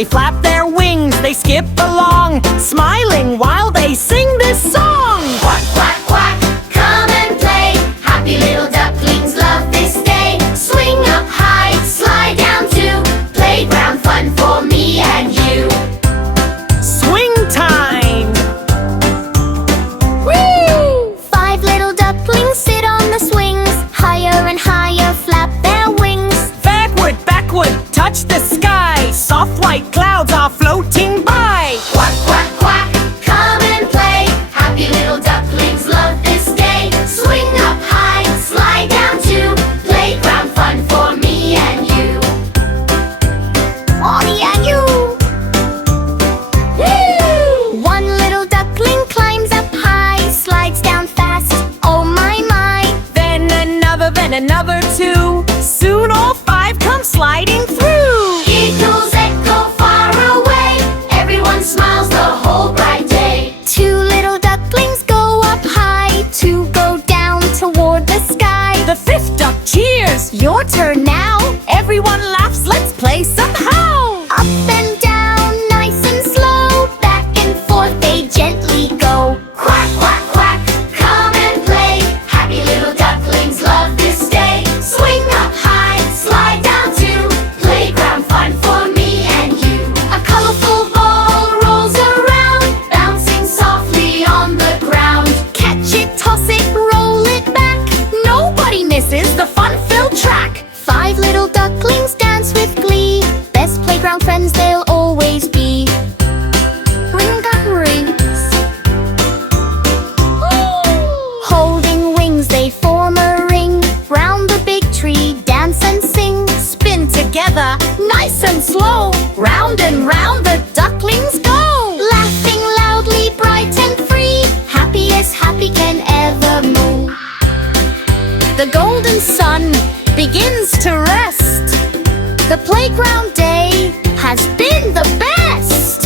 They flap their wings, they skip along, smiling while they sing this song. Quack, quack, quack, come and play. Happy little ducklings love this day. Swing up high, slide down too. Playground fun for me and you. Swing time! Woo! 5 little ducklings sit on the swings. Higher and higher flap their wings. Backward, backward, touch the sky. Soft white clouds are floating by. Quack, quack, quack, come and play. Happy little ducklings love this day. Swing up high, slide down too. Playground fun for me and you. For me and you. Woo! 1 little duckling climbs up high, slides down fast, oh my my. Then another 2. Soon all 5 come sliding through. Eagles echo far away. Everyone smiles the whole bright day. 2 little ducklings go up high, 2 go down toward the sky. The 5th duck cheers. Your turn now. Everyone laughs, let's play somehow. Up and down, nice and slow. Back and forth they gently go. Quack, quack, quack, come and play. Happy little ducklings love this day. Swing up high, slide down too. Playground fun for me and you. A colorful ball rolls around, bouncing softly on the ground. Catch it, toss it, roll it back. Nobody misses the fun-filled track. 5 little ducklings dance with glee. Best playground friends they'll always be. Ring got rings. Holding wings they form a ring. Round the big tree dance and sing. Spin together, nice and slow. Round and round the ducklings go. Laughing loudly, bright and free. Happy as happy can ever move. The golden sun begins to rest. The playground day has been the best.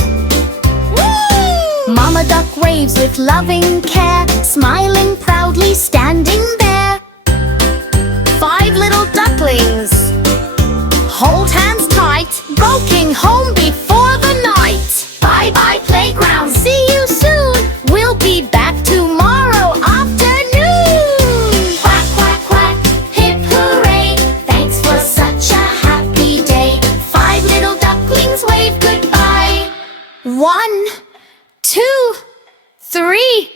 Woo! Mama duck waves with loving care, smiling proudly standing there. 5 little ducklings hold hands tight, bulking home before the night. Bye-bye playground, see you soon. We'll be back tomorrow afternoon. Quack, quack, quack, hip hooray. Thanks for such a happy day. 5 little ducklings wave goodbye. 1, 2, 3.